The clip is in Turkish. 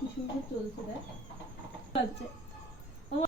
şişirecek dolayısıyla. Ama